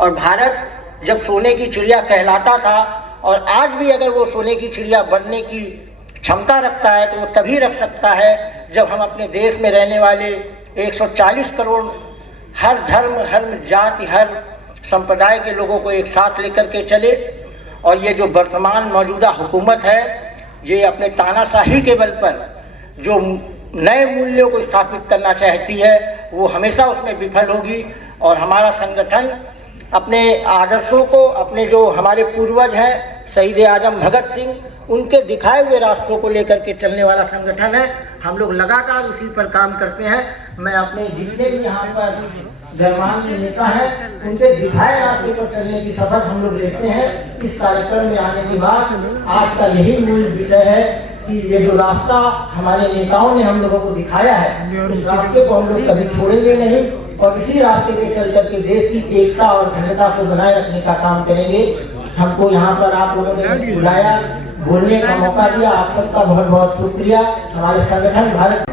और भारत जब सोने की चिड़िया कहलाता था, और आज भी अगर वो सोने की चिड़िया बनने की क्षमता रखता है तो वो तभी रख सकता है जब हम अपने देश में रहने वाले 140 करोड़ हर धर्म, हर जाति, हर संप्रदाय के लोगों को एक साथ लेकर के चले। और ये जो वर्तमान मौजूदा हुकूमत है, ये अपने तानाशाही के बल पर जो नए मूल्यों को स्थापित करना चाहती है, वो हमेशा उसमें विफल होगी। और हमारा संगठन अपने आदर्शों को, अपने जो हमारे पूर्वज हैं शहीद आजम भगत सिंह, उनके दिखाए हुए रास्तों को लेकर के चलने वाला संगठन है। हम लोग लगातार उसी पर काम करते हैं। मैं अपने जितने भी यहाँ पर गणमान्य नेता हैं, उनके दिखाए रास्ते पर चलने की शपथ हम लोग लेते हैं। इस कार्यक्रम में आने के बाद आज का यही मूल विषय है कि ये जो रास्ता हमारे नेताओं ने हम लोगों को दिखाया है, इस रास्ते को हम लोग कभी छोड़ेंगे नहीं, और इसी रास्ते पे चल करके देश की एकता और अखंडता को बनाए रखने का काम करेंगे। हमको यहाँ पर आप लोगों ने बुलाया, बोलने का मौका दिया, आप सबका बहुत बहुत शुक्रिया। हमारे संगठन भारत,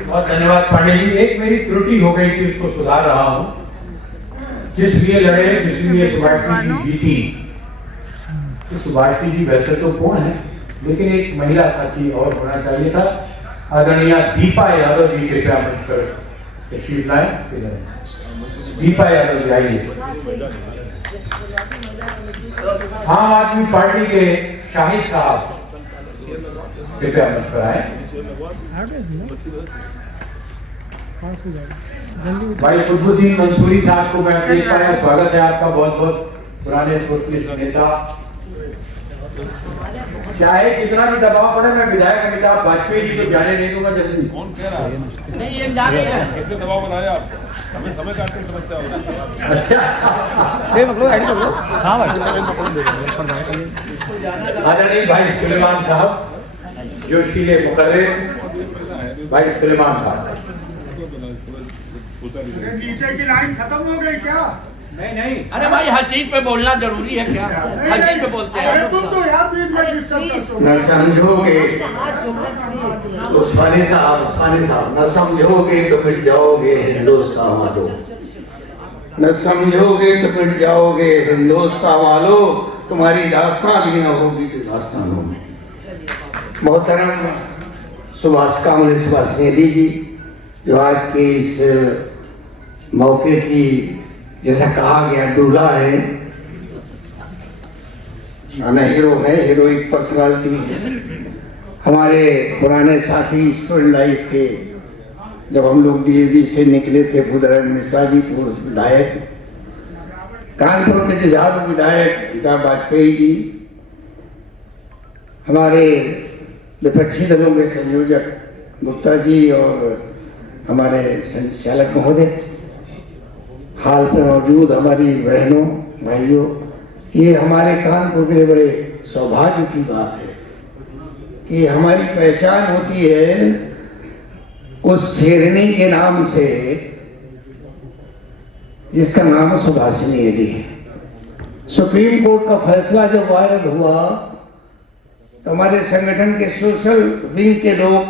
बहुत धन्यवाद पांडे जी। एक मेरी त्रुटि हो गई थी, उसको सुधार रहा हूँ। जिस लिए लड़े, जिस लिए सुभाष जी जीती, तो सुभाष जी वैसे तो पूर्ण है, लेकिन एक महिला साथी और होना चाहिए था। आदरणीय दीपा यादव जी कृपया मंच पर तशरीफ लाए। दीपा यादव जी आइए। आम आदमी पार्टी के शाहिद साहब कृपया मंच पर आए। भाई कुतुबुद्दीन मंसूरी साहब को मैं देख पाया, स्वागत है आपका बहुत बहुत। पुराने सोशलिस्ट नेता, चाहे कितना भी दबाव पड़े, मैं विधायक अमिताभ वाजपेयी जी को जाने नहीं दूंगा जल्दी। कौन कह रहा है? नहीं, ये जाने कैसे दबाव बनाया आप? हमें समय काटने की समस्या हो रही है। अच्छा, हां भाई, आदरणीय भाई सुलेमान साहब, जोशीले मुकर्रर भाई सुलेमान साहब। नीचे की लाइन खत्म हो गई क्या? नहीं, अरे भाई हर चीज पे बोलना जरूरी है क्या? हर चीज पे बोलते हैं। अरे तुम तो यार बीच में डिस्टर्ब करते हो। न समझोगे उस्मानी साहब न समझोगे तो मिट जाओगे हिंदुस्तान वालों, न समझोगे तो मिट जाओगे हिंदुस्तान वालों, तुम्हारी दास्तान भी न होगी तो दास्तानों में। मोहतरम सुभाष कामरे सुभाषिनी जी, जो आज के इस मौके की, जैसा कहा गया, दूल्हा है, हीरो है, हीरोइक पर्सनालिटी है। हमारे पुराने साथी स्टूडेंट लाइफ के, जब हम लोग डीएवी से निकले थे, बुधराज मिश्रा जी पूर्व विधायक, कानपुर के जुझारू विधायक अमिताभ वाजपेयी जी, हमारे विपक्षी दलों के संयोजक गुप्ता जी और हमारे संचालक महोदय, हाल में मौजूद हमारी बहनों भाइयों, ये हमारे कानपुर के लिए बड़े सौभाग्य की बात है कि हमारी पहचान होती है उस शेरनी के नाम से जिसका नाम सुभाषिनी अली है। सुप्रीम कोर्ट का फैसला जब वायरल हुआ तो हमारे संगठन के सोशल विंग के लोग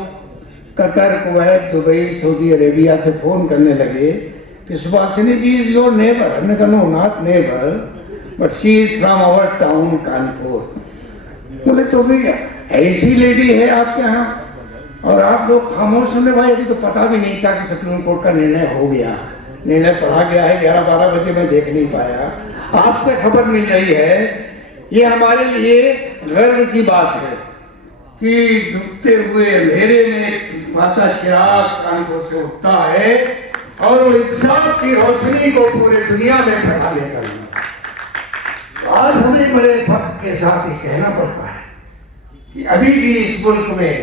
Qatar, Kuwait, Dubai, Saudi Arabia से फोन करने लगे कि Subhashini ji is your neighbour. हमने कहा no, not neighbour, but she is from our town Kanpur. बोले तो भी ऐसी लेडी है आपके यहाँ, और आप लोग खामोश होने। भाई अभी तो पता भी नहीं था कि सुप्रीम कोर्ट का निर्णय हो गया, निर्णय पढ़ा गया है। 11-12 बजे मैं देख नहीं पाया, आपसे खबर मिल रही है। ये हमारे लिए गर्व की बात है कि डूबते हुए अंधेरे में माता चिराग कानपुर से उठता है और वो इंसाफ की रोशनी को पूरे दुनिया में फैला लेगा। आज हमें बड़े फख्र के साथ ये कहना पड़ता है कि अभी भी इस मुल्क में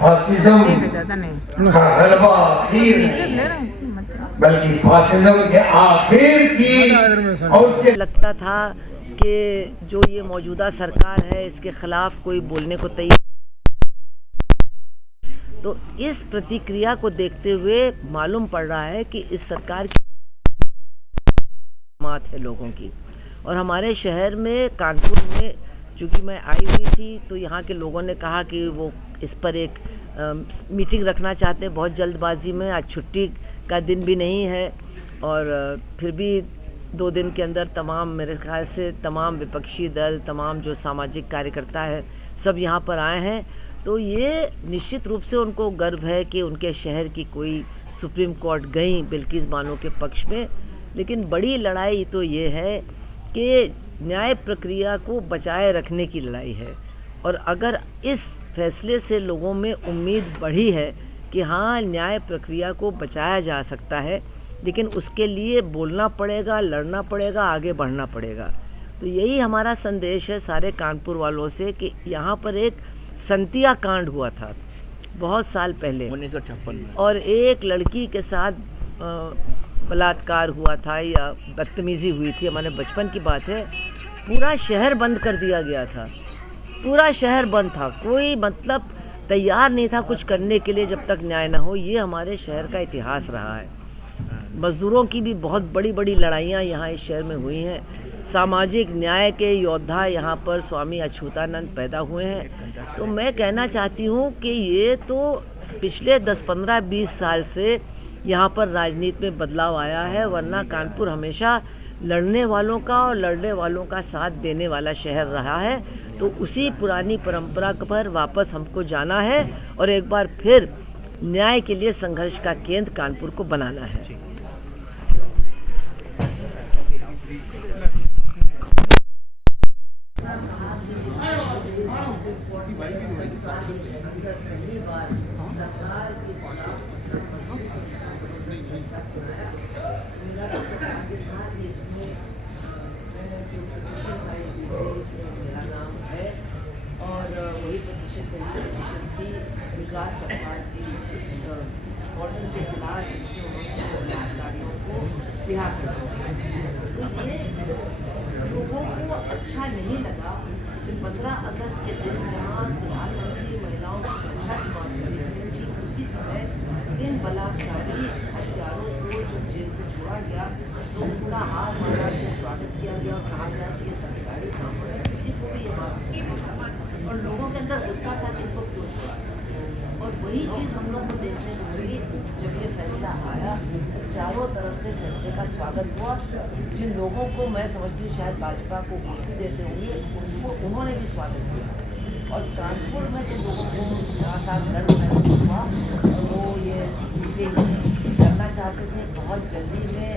फासिज्म का गलबा आखिर नहीं, बल्कि फासिज्म के आखिर की। और उसके लगता था कि जो ये मौजूदा सरकार है इसके खिलाफ कोई बोलने को तैयार, तो इस प्रतिक्रिया को देखते हुए मालूम पड़ रहा है कि इस सरकार की मात है लोगों की। और हमारे शहर में कानपुर में चूँकि मैं आई हुई थी तो यहाँ के लोगों ने कहा कि वो इस पर एक मीटिंग रखना चाहते हैं बहुत जल्दबाजी में। आज छुट्टी का दिन भी नहीं है और फिर भी 2 दिन के अंदर तमाम, मेरे ख्याल से तमाम विपक्षी दल, तमाम जो सामाजिक कार्यकर्ता है, सब यहाँ पर आए हैं। तो ये निश्चित रूप से उनको गर्व है कि उनके शहर की कोई सुप्रीम कोर्ट गई बिल्किस बानो के पक्ष में। लेकिन बड़ी लड़ाई तो ये है कि न्याय प्रक्रिया को बचाए रखने की लड़ाई है। और अगर इस फैसले से लोगों में उम्मीद बढ़ी है कि हाँ, न्याय प्रक्रिया को बचाया जा सकता है, लेकिन उसके लिए बोलना पड़ेगा, लड़ना पड़ेगा, आगे बढ़ना पड़ेगा। तो यही हमारा संदेश है सारे कानपुर वालों से कि यहाँ पर एक संतिया कांड हुआ था बहुत साल पहले 1956 में, और एक लड़की के साथ बलात्कार हुआ था या बदतमीज़ी हुई थी, हमारे बचपन की बात है। पूरा शहर बंद कर दिया गया था, पूरा शहर बंद था, कोई मतलब तैयार नहीं था कुछ करने के लिए जब तक न्याय ना हो। ये हमारे शहर का इतिहास रहा है। मज़दूरों की भी बहुत बड़ी बड़ी लड़ाइयाँ यहाँ इस शहर में हुई हैं। सामाजिक न्याय के योद्धा यहाँ पर स्वामी अछूतानंद पैदा हुए हैं। तो मैं कहना चाहती हूँ कि ये तो पिछले 10, 15, 20 साल से यहाँ पर राजनीति में बदलाव आया है, वरना कानपुर हमेशा लड़ने वालों का और लड़ने वालों का साथ देने वाला शहर रहा है। तो उसी पुरानी परंपरा पर वापस हमको जाना है और एक बार फिर न्याय के लिए संघर्ष का केंद्र कानपुर को बनाना है। गुजरात सरकार की इस ऑर्डर के खिलाफ इसके उन्होंने अधिकारियों को रिहा कर दिया। तो ये लोगों को अच्छा नहीं लगा कि 15 अगस्त के दिन जहाँ प्रधानमंत्री महिलाओं की सुरक्षा की बात कर रही थी, ठीक उसी समय इन बलात्कारी हत्यारों को जब जेल से छोड़ा गया तो उनका हाथ मारा से स्वागत किया गया और कहा गया कि सरकारी कामों में किसी को भी ये बात नहीं, और लोगों के अंदर गुस्सा था कि इनको क्यों छोड़ा। और वही चीज़ हम लोग को देखने को मिली जब ये फैसला आया। चारों तरफ से फैसले का स्वागत हुआ। जिन लोगों को मैं समझती हूँ शायद भाजपा को वोट देते होंगे, उन्होंने भी स्वागत किया। और कानपुर में जिन लोगों को साथ गर्व महसूस हुआ वो ये मीटिंग करना चाहते थे, बहुत जल्दी में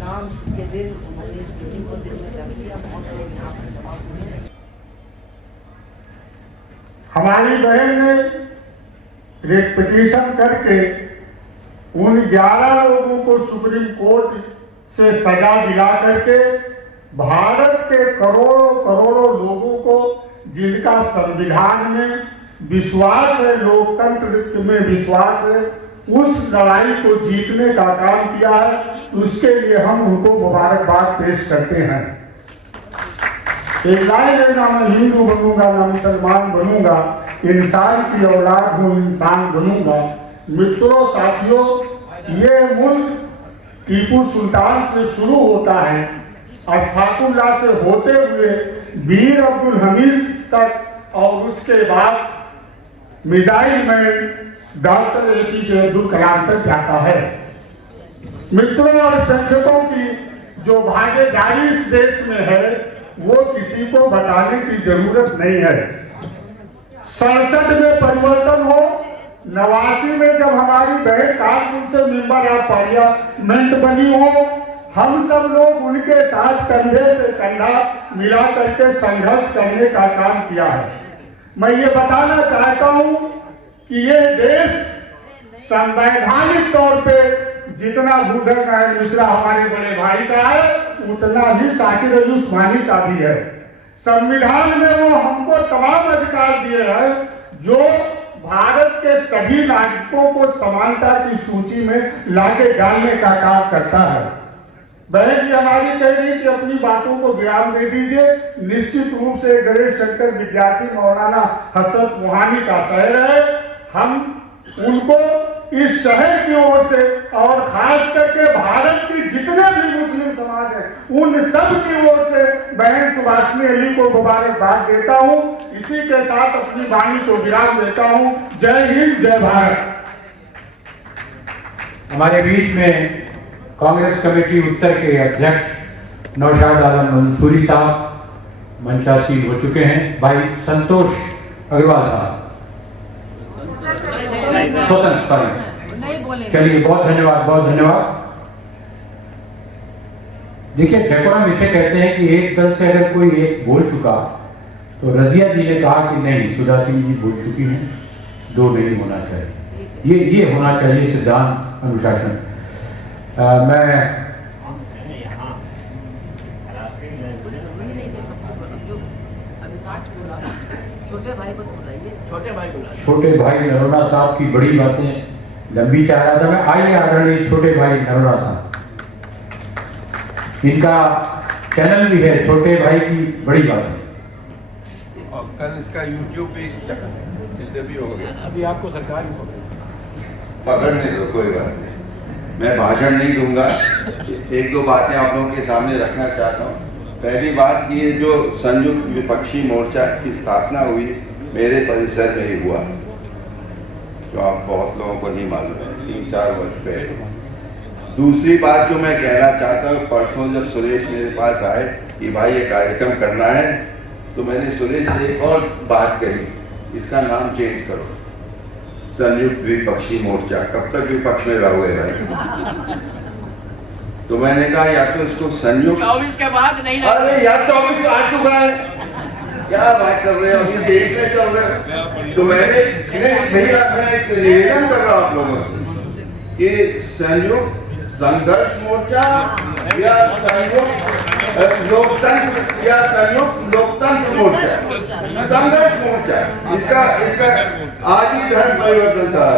काम के दिन उन्होंने इस मीटिंग को दिन में कर दिया। बहुत लोग यहाँ पर जमा हुए। हमारी बहन ने पिटीशन करके उन 11 लोगों को सुप्रीम कोर्ट से सजा दिला करके भारत के करोड़ों करोड़ों लोगों को जिनका संविधान में विश्वास है, लोकतंत्र में विश्वास है, उस लड़ाई को जीतने का काम किया है। उसके लिए हम उनको मुबारकबाद पेश करते हैं। एक लाइन है, ना मैं हिंदू बनूंगा ना मुसलमान बनूंगा, इंसान की औलाद हूँ इंसान बनूंगा। मित्रों, साथियों, ये मुल्क टीपू सुल्तान से शुरू होता है, अशफाकुल्ला से होते हुए वीर अब्दुल हमीद तक, और उसके बाद missile man doctor APJ Abdul Kalam तक जाता है। मित्रों और संगठनों की जो भागीदारी इस देश में है वो किसी को बताने की जरूरत नहीं है। 67 में परिवर्तन हो, 89 में जब हमारी बहन कानपुर से मेंबर ऑफ पार्लियामेंट बनी हो, हम सब लोग उनके साथ कंधे से कंधा मिला करके संघर्ष करने का काम किया है। मैं ये बताना चाहता हूं कि ये देश संवैधानिक तौर पे जितना भूधर नारायण मिश्रा हमारे बड़े भाई का है, उतना ही शाकिर अली उस्मानी का भी है। संविधान में वो हमको तमाम अधिकार दिए हैं जो भारत के सभी नागरिकों को समानता की सूची में लाके डालने का काम करता है। बहन जी हमारी कह रही कि अपनी बातों को विराम दे दीजिए। निश्चित रूप से गणेश शंकर विद्यार्थी मौलाना हसरत मोहानी का शहर है। हम उनको इस शहर की ओर से और खास करके भारत की जितने भी मुस्लिम समाज है उन सब की ओर से बहन सुभाषिनी अली को मुबारकबाद देता हूं। इसी के साथ अपनी वाणी को विराम देता हूं। जय हिंद, जय भारत। हमारे बीच में कांग्रेस कमेटी उत्तर के अध्यक्ष नौशाद आलम मंसूरी साहब मंचासीन हो चुके हैं। भाई संतोष अग्रवाल साहब चलिए, बहुत धन्यवाद, बहुत धन्यवाद। देखिए, डेकोरम इसे कहते हैं कि एक दल से अगर कोई एक बोल चुका तो रजिया जी ने कहा कि नहीं, सुधा सिंह जी बोल चुकी हैं, दो नहीं होना चाहिए। ये होना चाहिए सिद्धांत, अनुशासन। मैं छोटे भाई नरोड़ा साहब की बड़ी बातें लंबी चाह रहा था मैं। आइए आदरणीय छोटे भाई नरोड़ा साहब, इनका चैनल भी है छोटे भाई की बड़ी बातें। और कल इसका यूट्यूब भी हो गया। अभी आपको सरकार पकड़ने दो, कोई बात नहीं। मैं भाषण नहीं दूंगा, एक दो बातें आप लोगों के सामने रखना चाहता हूँ। पहली बात कि ये जो संयुक्त विपक्षी मोर्चा की स्थापना हुई मेरे परिसर में ही हुआ, तो आप बहुत लोगों को नहीं मालूम है, 3-4 वर्ष पहले। दूसरी बात जो मैं कहना चाहता हूँ, परसों जब सुरेश मेरे पास आए कि भाई ये कार्यक्रम करना है, तो मैंने सुरेश से एक और बात कही, इसका नाम चेंज करो, संयुक्त विपक्षी मोर्चा। कब तक विपक्ष में रहोगे भाई? तो मैंने कहा या तो इसको संयुक्त 24 के बाद नहीं, अरे यार 24 आ चुका है, क्या बात कर रहे हो, अभी 23 में चल रहे हो। तो मैंने भैया मैं एक निवेदन कर रहा हूँ आप लोगों से कि संयुक्त संघर्ष मोर्चा या संयुक्त लोकतंत्र या संयुक्त लोकतंत्र मोर्चा, संघर्ष मोर्चा, इसका आज ही धर्म परिवर्तन था।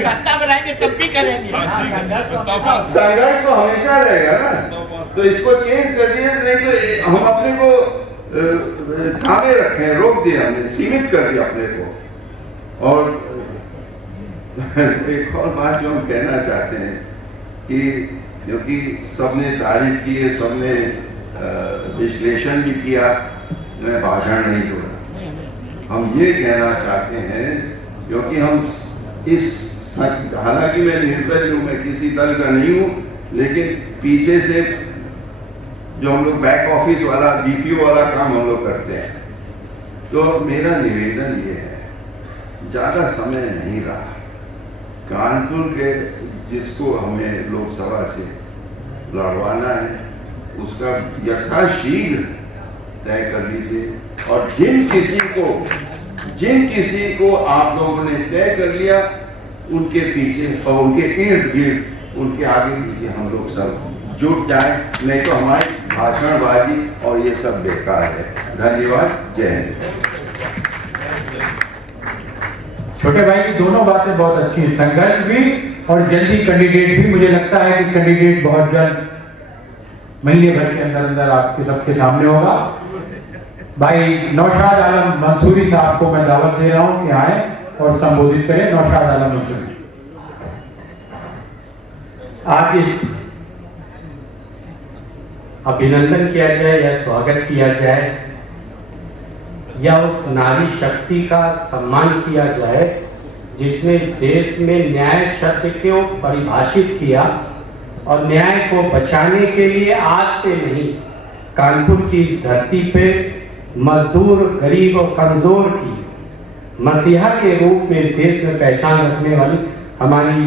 सत्ता में रहेंगे तब भी करेंगे, संघर्ष तो हमेशा रहेगा ना, तो इसको चेंज कर दिए। नहीं तो हम अपने को थामे रखे, रोक दिया हमने, सीमित कर दिया अपने को। और एक और बात जो हम कहना चाहते हैं कि क्योंकि सबने तारीफ की है, सबने विश्लेषण भी किया, मैं भाषण नहीं दूंगा। हम ये कहना चाहते हैं क्योंकि हम हालांकि मैं निर्दलीय हूँ, मैं किसी दल का नहीं हूँ, लेकिन पीछे से जो हम लोग बैक ऑफिस वाला बीपीओ वाला काम हम लोग करते हैं, तो मेरा निवेदन ये है, ज़्यादा समय नहीं रहा, कानपुर के जिसको हमें लोकसभा से लड़वाना है उसका यथाशीघ्र तय कर लीजिए। और जिन किसी को आप लोगों ने तय कर लिया, उनके पीछे और उनके इर्द गिर्द, उनके आगे पीछे हम लोग सब जुट जाए, नहीं तो हमारी भाषणबाजी और ये सब बेकार है। धन्यवाद, जय हिंद। छोटे भाई की दोनों बातें बहुत अच्छी हैं, संघर्ष भी और जल्दी कैंडिडेट भी। मुझे लगता है कि कैंडिडेट बहुत जल्द महीने भर के अंदर आपके सबके सामने होगा। भाई नौशाद आलम मंसूरी साहब को मैं दावत दे रहा हूं कि आए और संबोधित करें। नौशाद आलम मंसूरी। आज इस अभिनंदन किया जाए या स्वागत किया जाए या उस नारी शक्ति का सम्मान किया जाए जिसने इस देश में न्याय शब्द को परिभाषित किया और न्याय को बचाने के लिए आज से नहीं, कानपुर की इस धरती पे मजदूर, गरीब और कमजोर की मसीहा के रूप में इस देश में पहचान रखने वाली हमारी,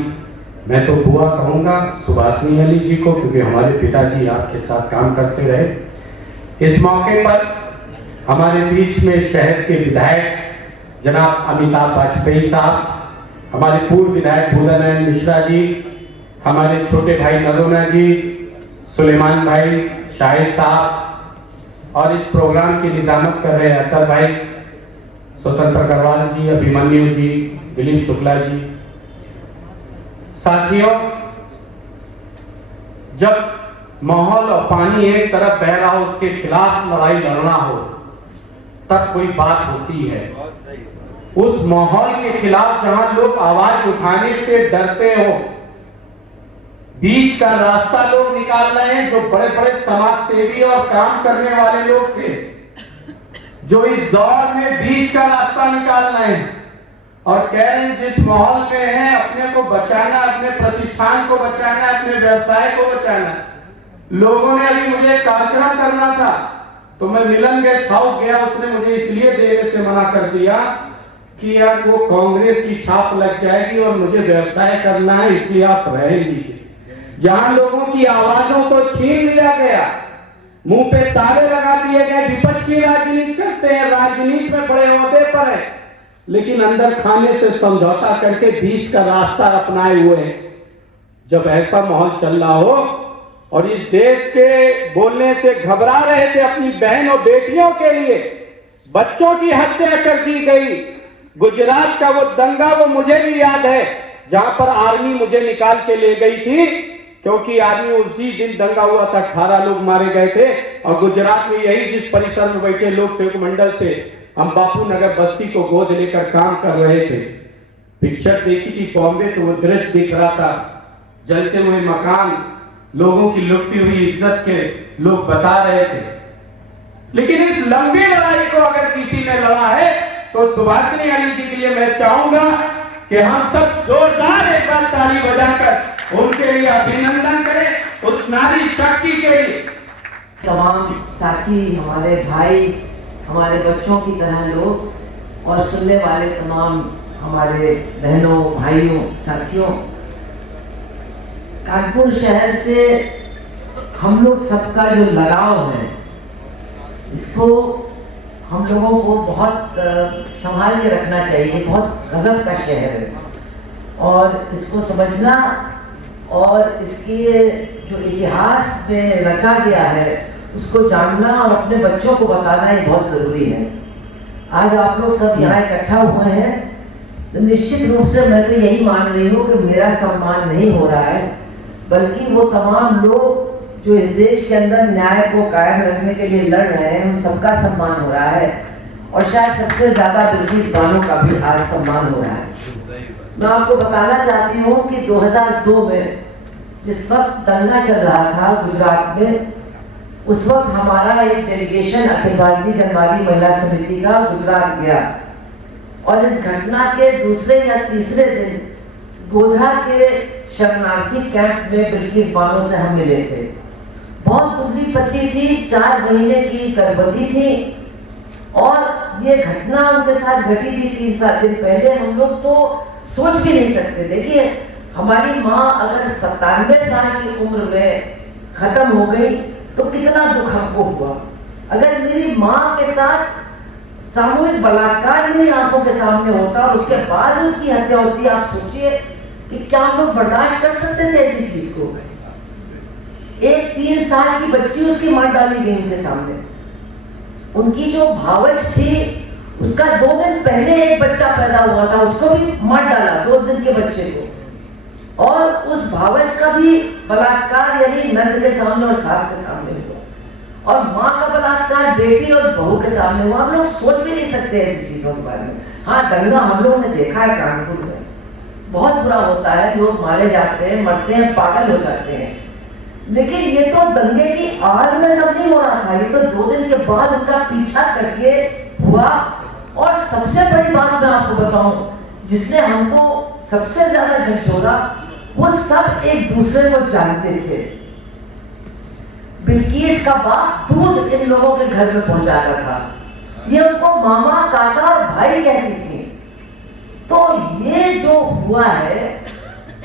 मैं तो बुआ कहूँगा, सुभाषिनी अली जी को, क्योंकि हमारे पिताजी आपके साथ काम करते रहे। इस मौके पर हमारे बीच में शहर के विधायक जनाब अमिताभ वाजपेयी साहब, हमारे पूर्व विधायक भूदानंद मिश्रा जी, हमारे छोटे भाई नरोना जी, सुलेमान भाई, शाहिद साहब और इस प्रोग्राम की निजामत कर रहे अतर भाई, स्वतंत्र अग्रवाल जी, अभिमन्यु जी, दिलीप शुक्ला जी। साथियों, जब माहौल और पानी एक तरफ बह रहा हो, उसके खिलाफ लड़ाई लड़ना हो, तब कोई बात होती है। उस माहौल के खिलाफ जहां लोग आवाज उठाने से डरते हो, बीच का रास्ता लोग निकाल रहे हैं, जो बड़े बड़े समाज सेवी और काम करने वाले लोग थे, जो इस दौर में बीच का रास्ता निकाल रहे हैं, और कह रहे हैं जिस माहौल में हैं अपने को बचाना, अपने प्रतिष्ठान को बचाना, अपने व्यवसाय को बचाना। लोगों ने अभी मुझे कार्यक्रम करना था तो मैं मिलन गेस्ट हाउस गया, उसने मुझे इसलिए देने से मना कर दिया कि यार वो कांग्रेस की छाप लग जाएगी और मुझे व्यवसाय करना है, इसलिए आप रह लीजिए। जहां लोगों की आवाजों को छीन लिया गया, मुंह पे ताले लगा दिए गए, विपक्ष की राजनीति करते हैं, राजनीति में बड़े ओहदे पर है, लेकिन अंदर खाने से समझौता करके बीच का रास्ता अपनाए हुए हैं। जब ऐसा माहौल चल रहा हो और इस देश के बोलने से घबरा रहे थे, अपनी बहन और बेटियों के लिए बच्चों की हत्या कर दी गई। गुजरात का वो दंगा वो मुझे भी याद है, जहां पर आर्मी मुझे निकाल के ले गई थी, क्योंकि आर्मी उसी दिन दंगा हुआ था, 18 लोग मारे गए थे। और गुजरात में यही जिस परिसर में बैठे लोग सेवक मंडल से हम बापू नगर बस्ती को गोद लेकर काम कर रहे थे। पिक्चर देखी थी बॉम्बे, तो वो दृश्य दिख रहा था, जलते हुए मकान, लोगों की लुटी हुई इज्जत के लोग बता रहे थे। लेकिन इस लंबी लड़ाई को अगर किसी ने लड़ा है तो सुभाषिनी अली जी के लिए मैं चाहूंगा कि हम सब जोरदार एक बार ताली बजाकर उनके लिए अभिनंदन करें, उस नारी शक्ति के लिए। तमाम साथी, हमारे भाई, हमारे बच्चों की तरह लोग और सुनने वाले तमाम हमारे बहनों, भाइयों, साथियों, कानपुर शहर से हम लोग सबका जो लगाव है, इसको हम लोगों को बहुत संभाल के रखना चाहिए। बहुत गजब का शहर है और इसको समझना और इसके जो इतिहास में रचा गया है उसको जानना और अपने बच्चों को बताना ये बहुत ज़रूरी है। आज आप लोग सब यहाँ इकट्ठा हुए हैं तो निश्चित रूप से मैं तो यही मान रही हूँ कि मेरा सम्मान नहीं हो रहा है, बल्कि वो तमाम लोग जो इस देश के अंदर न्याय को कायम रखने के लिए लड़ रहे हैं उन सबका सम्मान हो रहा है। और शायद सबसे ज़्यादा बिल्किस बानो का भी आज सम्मान हो रहा है। मैं आपको बताना चाहती हूँ कि 2002 में जिस वक्त दंगा चल रहा था गुजरात में, उस वक्त हमारा एक डेलीगेशन अखिल भारतीय जनवादी महिला समिति का गुजरात गया और इस घटना के दूसरे या तीसरे दिन गोधरा के शरणार्थी कैंप में बिल्किस बानो से हम मिले थे। बहुत दुबली पतली थी, 4 महीने की गर्भवती थी और ये घटना उनके साथ घटी थी 3-7 दिन पहले। हम लोग तो सोच भी नहीं सकते। देखिए, हमारी माँ अगर 97 साल की उम्र में खत्म हो गई तो कितना दुख हमको हुआ। अगर मेरी माँ के साथ सामूहिक बलात्कार मेरी आंखों के सामने होता और उसके बाद उनकी हत्या होती, आप सोचिए कि क्या हम लोग बर्दाश्त कर सकते थे ऐसी चीज को। एक 3 साल की बच्ची उसकी मार डाली गई उनके सामने। उनकी जो भावच थी उसका 2 दिन पहले एक बच्चा पैदा हुआ था, उसको भी मार डाला 2 दिन के बच्चे को। और उस भावच का भी बलात्कार यही नंद के सामने और सास के सामने हुआ और माँ का बलात्कार बेटी और बहू के सामने हुआ। हम लोग सोच भी नहीं सकते ऐसी चीजों के बारे में। हाँ, दंगा हम लोगों ने देखा है कानपुर में, बहुत बुरा होता है, लोग मारे जाते हैं, मरते हैं, पागल हो जाते हैं। लेकिन ये तो दंगे की आड़ में सब नहीं हो रहा था, ये तो 2 दिन के बाद उनका पीछा करके हुआ। और सबसे बड़ी बात मैं आपको बताऊं, जिसने हमको सबसे ज्यादा झकझोरा, वो सब एक दूसरे को जानते थे। बिल्किस का बाप दूध इन लोगों के घर में पहुंचाता था, ये उनको मामा, काका और भाई कहती थी। तो ये जो हुआ है,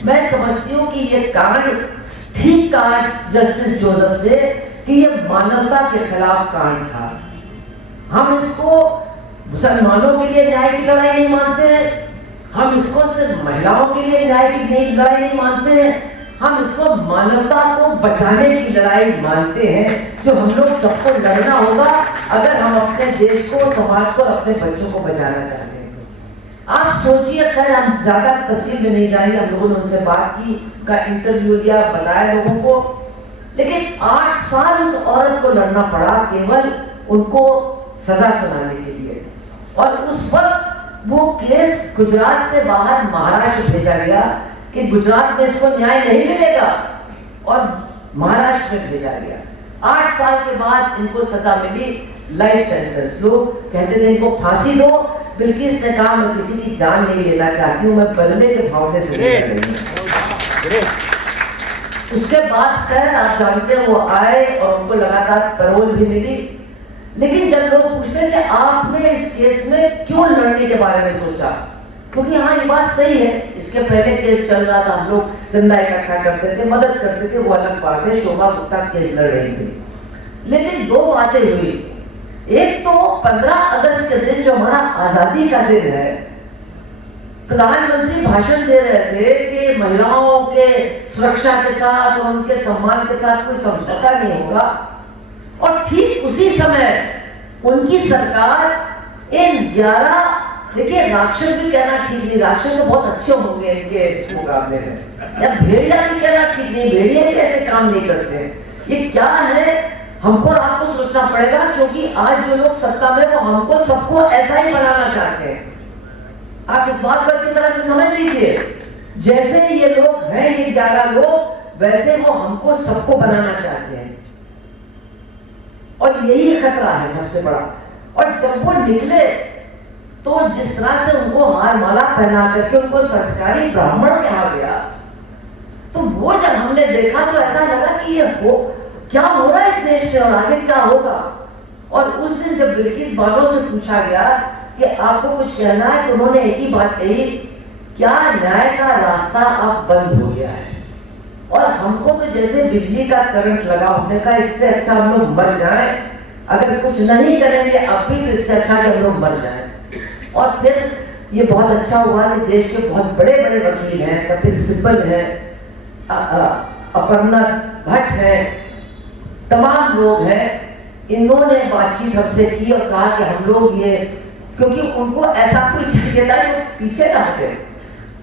मैं समझती हूँ कि ये कांड ठीक कांड जस्टिस जोसेफ ने कि ये मानवता के खिलाफ कांड था। हम इसको मुसलमानों के लिए न्याय की लड़ाई नहीं मानते हैं, हम इसको सिर्फ महिलाओं के लिए न्याय की लड़ाई नहीं मानते हैं, हम इसको मानवता को बचाने की लड़ाई मानते हैं, जो हम लोग सबको लड़ना होगा अगर हम अपने देश को, समाज को और अपने बच्चों को बचाना चाहते हैं। आप सोचिए, खैर हम ज्यादा तफसील में नहीं जाएंगे, हम लोगों ने उनसे बात की, का इंटरव्यू लिया, बताया लोगों को, लेकिन 8 साल उस औरत को लड़ना पड़ा केवल उनको सजा सुनाने के लिए। और उस वक्त वो केस गुजरात से बाहर महाराष्ट्र भेजा गया कि गुजरात में इसको न्याय नहीं मिलेगा, और महाराष्ट्र में भेजा गया। 8 साल के बाद इनको सजा मिली, लाइफ सेंटेंस। लोग कहते थे इनको फांसी दो, बिल्किस ने कहा मैं किसी की जान नहीं लेना चाहती हूँ, मैं बंदे के भावने से जी रही हूँ। उसके बाद खैर आप जानते हैं वो आए और उनको लगातार पैरोल भी मिली। लेकिन जब लोग पूछते हैं कि आपने इस केस में क्यों लड़ने के बारे में सोचा, क्योंकि हाँ ये बात सही है, इसके पहले केस चल रहा था, हम लोग चंदा इकट्ठा करते थे, मदद करते थे, वो अलग बात है, शोभा गुप्ता केस लड़ रही थी। लेकिन दो बातें हुई। एक तो 15 अगस्त के दिन जो हमारा आजादी का दिन है, प्रधानमंत्री भाषण दे रहे थे कि महिलाओं के सुरक्षा के साथ और उनके सम्मान के साथ कोई समझौता नहीं होगा, और ठीक उसी समय उनकी सरकार इन 11, देखिए राक्षस भी कहना ठीक नहीं, राक्षस तो बहुत अच्छे होंगे इनके मुकाबले में, या भेड़िया भी कहना ठीक नहीं, भेड़िया भी ऐसे काम नहीं करते। ये क्या है, हमको और आपको सोचना पड़ेगा, क्योंकि आज जो लोग सत्ता में वो हमको सबको ऐसा ही बनाना चाहते हैं। आप इस बात को अच्छी तरह से समझ लीजिए, जैसे ये लोग हैं, ये 11 लोग, वैसे वो हमको सबको बनाना चाहते हैं, और यही खतरा है सबसे बड़ा। और जब वो निकले तो जिस तरह से उनको हार माला पहना करके उनको संस्कारी ब्राह्मण कहा गया, तो वो जब हमने देखा तो ऐसा लगा कि ये क्या हो रहा है इस देश में और आगे क्या होगा। और उस दिन जब बिल्किस बानो से पूछा गया कि आपको कुछ कहना है, तो उन्होंने एक ही बात कही, क्या न्याय का रास्ता अब बंद हो गया है, और हमको तो जैसे बिजली का करंट लगा होने का, इससे अच्छा हम लोग मर जाएं, अगर कुछ नहीं करेंगे अब भी तो इससे अच्छा कि हम लोग मर जाएं। और फिर ये बहुत अच्छा हुआ कि देश के बहुत बड़े बड़े वकील हैं, कपिल सिब्बल है, अपर्णा भट्ट है, तमाम लोग हैं, इन्होंने बातचीत हमसे की और कहा कि हम लोग ये, क्योंकि उनको ऐसा कोई चाहिए था जो पीछे ना हटे,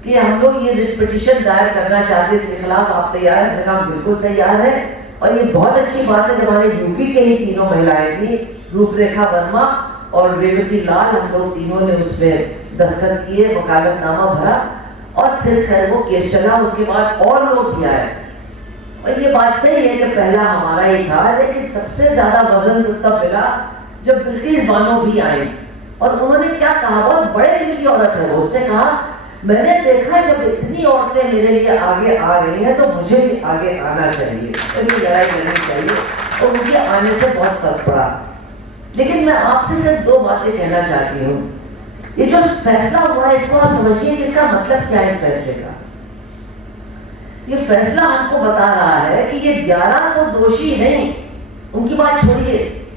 कि हम लोग ये रिट पिटीशन दायर करना चाहते इसके खिलाफ, आप तैयार हैं? हम बिल्कुल तैयार है। और ये बहुत अच्छी बात है, जब हमारे यूपी के ही तीनों महिलाएं थी, रूपरेखा वर्मा और रेवती लाल, हम लोग तीनों ने उसमें दस्तखत किए, वकालतनामा भरा, और फिर खैर वो केस चला। उसके बाद और लोग भी आए, और ये बात सही है कि पहला हमारा ही था, लेकिन सबसे ज्यादा वजन तो तब मिला जब बिल्किस बानो भी आई, और उन्होंने क्या कहा, बहुत बड़े दिल की औरत है वो, उसने कहा मैंने देखा जब इतनी औरतें मेरे लिए आगे आ रही हैं तो मुझे भी आगे आना चाहिए, इतनी लड़ाई लड़नी चाहिए, और उनके आने से बहुत फर्क पड़ा। लेकिन मैं आपसे सिर्फ 2 बातें कहना चाहती हूँ। ये जो फैसला हुआ है, इसको आप समझिए कि इसका मतलब क्या है इस फैसले का। ये फैसला हमको बता रहा है कि ये 11 तो दोषी नहीं, उनकी बात छोड़िए,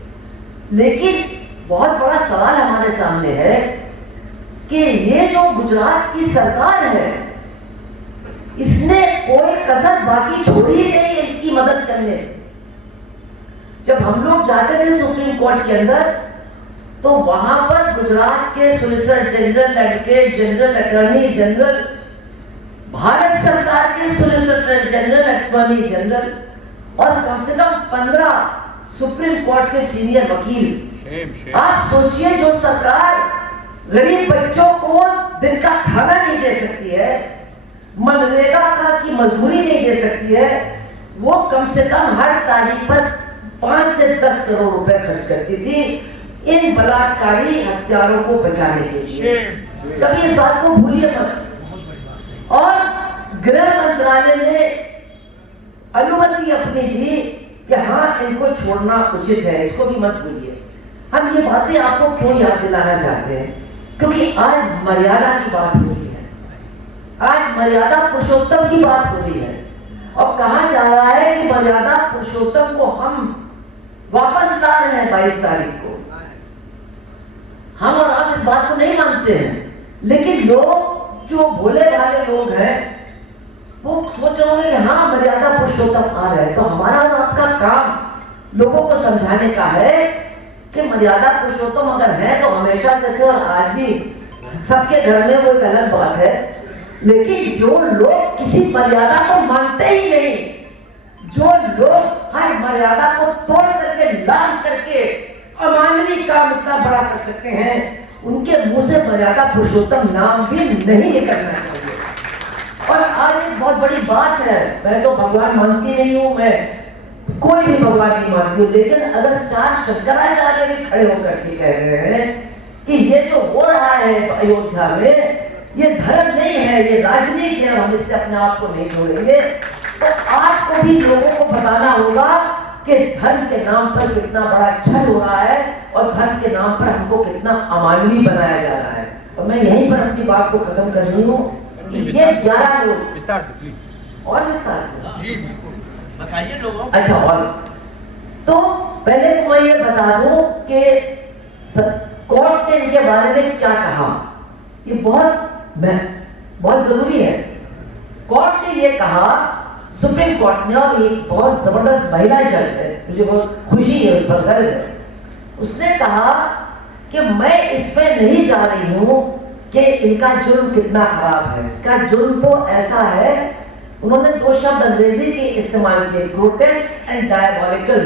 लेकिन बहुत बड़ा सवाल हमारे सामने है कि ये जो गुजरात की सरकार है, इसने कोई कसर बाकी छोड़ी ही नहीं इनकी मदद करने। जब हम लोग जाते थे सुप्रीम कोर्ट के अंदर, तो वहां पर गुजरात के solicitor general, advocate general, attorney general, Bharat सरकार के सोलिसिटर जनरल, अटॉर्नी जनरल, और कम से कम 15 सुप्रीम कोर्ट के सीनियर वकील। आप सोचिए, जो सरकार गरीब बच्चों को दिन का खाना नहीं दे सकती है, मनरेगा की मजदूरी नहीं दे सकती है, वो कम से कम हर तारीख पर 5 से 10 करोड़ रुपए खर्च करती थी इन बलात्कारी हत्यारों को बचाने के लिए। कभी इस बात को भूलिए मत। और गृह मंत्रालय ने अनुमति अपनी दी कि हाँ इनको छोड़ना उचित है, इसको भी मत भूलिए। हम ये बातें आपको क्यों याद दिलाना चाहते हैं, क्योंकि आज मर्यादा की बात हो रही है, आज मर्यादा पुरुषोत्तम की बात हो रही है, और कहा जा रहा है कि मर्यादा पुरुषोत्तम को हम वापस ला रहे हैं 22 तारीख को। हम और आप इस बात को नहीं मानते हैं, लेकिन लोग जो भोले भाले लोग हैं वो सोच रहे होंगे कि हाँ मर्यादा पुरुषोत्तम आ रहे हैं। तो हमारा और आपका काम लोगों को समझाने का है कि मर्यादा पुरुषोत्तम अगर है तो हमेशा से थे और आज भी सबके घर में वो एक अलग बात है। लेकिन जो लोग किसी मर्यादा को मानते ही नहीं, जो लोग हर मर्यादा को तोड़ करके लांघ करके अमानवीय काम इतना बड़ा कर सकते हैं, उनके मुंह से मर्यादा पुरुषोत्तम नाम भी नहीं निकलना चाहिए। और आज एक बहुत बड़ी बात है, मैं तो भगवान मानती नहीं हूँ, मैं कोई भी भगवान नहीं मानती हूँ, लेकिन अगर 4 शंकराचार्य भी खड़े होकर के कह रहे हैं कि ये जो हो रहा है अयोध्या में ये धर्म नहीं है, ये राजनीति है, हम इससे अपने आप को नहीं जोड़ेंगे। तो आपको भी लोगों को बताना होगा कि धर्म के नाम पर कितना बड़ा छल हो रहा है और धर्म के नाम पर हमको कितना अमानवीय बनाया जा रहा है। और मैं यहीं पर अपनी बात को खत्म कर रही हूँ कि ये 11 लोग विस्तार से प्लीज और विस्तार जी बताइए लोगों को। अच्छा, और तो पहले तो मैं ये बता दूं कि कोर्ट ने इनके बारे में क्या कहा, ये बहुत जरूरी है। कोर्ट ने ये कहा, सुप्रीम कोर्ट ने, और एक बहुत जबरदस्त महिला जज है, मुझे बहुत खुशी है, उस पर गर्व है, उसने कहा कि मैं इसमें नहीं जा रही हूं कि इनका जुर्म कितना खराब है। इनका जुर्म तो ऐसा है, उन्होंने 2 शब्द अंग्रेजी के इस्तेमाल किए, ग्रोटेस्क एंड डायबोलिकल,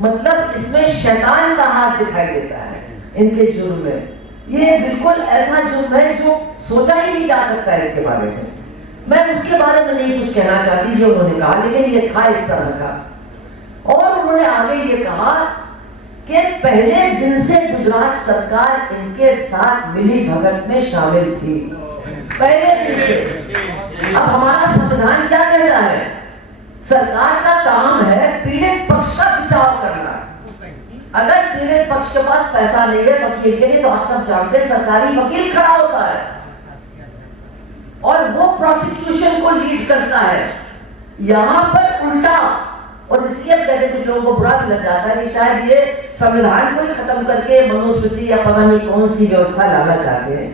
मतलब इसमें शैतान का हाथ दिखाई देता है इनके जुर्म में। ये बिल्कुल ऐसा जुर्म है जो सोचा ही नहीं जा सकता है इसके बारे में। मैं उसके बारे में नहीं कुछ कहना चाहती जो उन्होंने कहा, लेकिन ये था इस तरह का। और उन्होंने आगे ये कहा कि पहले दिन से गुजरात सरकार इनके साथ मिली भगत में शामिल थी, पहले दिन से। अब हमारा संविधान क्या कहता है? सरकार का काम है पीड़ित पक्ष का बचाव करना। अगर पीड़ित पक्ष के पास पैसा नहीं है वकील के लिए, तो आप सब जानते हैं सरकारी वकील खड़ा होता है और वो प्रोसिक्यूशन को लीड करता है। यहाँ पर उल्टा, और इसलिए कहते कुछ लोगों को बुरा भी लग जाता है कि शायद ये संविधान को ही खत्म करके मनुस्मृति या पता नहीं कौन सी व्यवस्था लाना चाहते हैं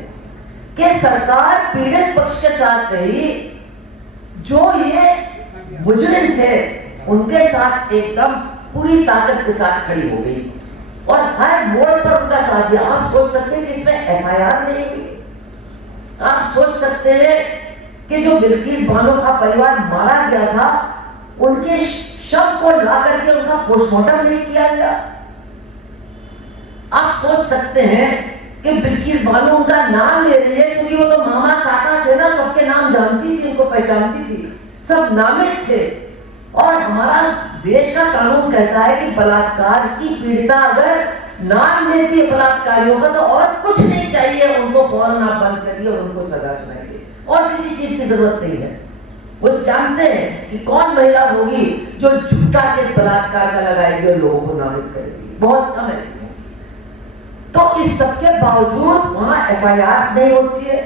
कि सरकार पीड़ित पक्ष के साथ नहीं, जो ये मुजरिम थे उनके साथ एकदम पूरी ताकत के साथ खड़ी हो गई और हर मोड़ पर उनका साथ दिया। आप सोच सकते हैं कि इसमें एफआईआर नहीं हुई। आप सोच सकते हैं कि जो बिल्किस बानो का परिवार मारा गया था, उनके शव को ला करके उनका पोस्टमार्टम नहीं किया गया। आप सोच सकते हैं कि बिल्किस बानो उनका नाम ले रही है क्योंकि वो तो मामा काका थे ना, सबके नाम जानती थी, उनको पहचानती थी, सब नामित थे। और हमारा देश का कानून कहता है कि बलात्कार की पीड़िता अगर नाम लेती है बलात्कारियों का, तो और कुछ नहीं चाहिए, उनको फौरन आप बंद करिए और उनको सजा सुनाइए, और किसी चीज की जरूरत नहीं है। वो जानते हैं कि कौन महिला होगी जो झूठा केस बलात्कार का लगाएगी और लोगों को नामित करेगी, बहुत कम ऐसी होगी। तो इस सबके बावजूद वहां एफआईआर नहीं होती है,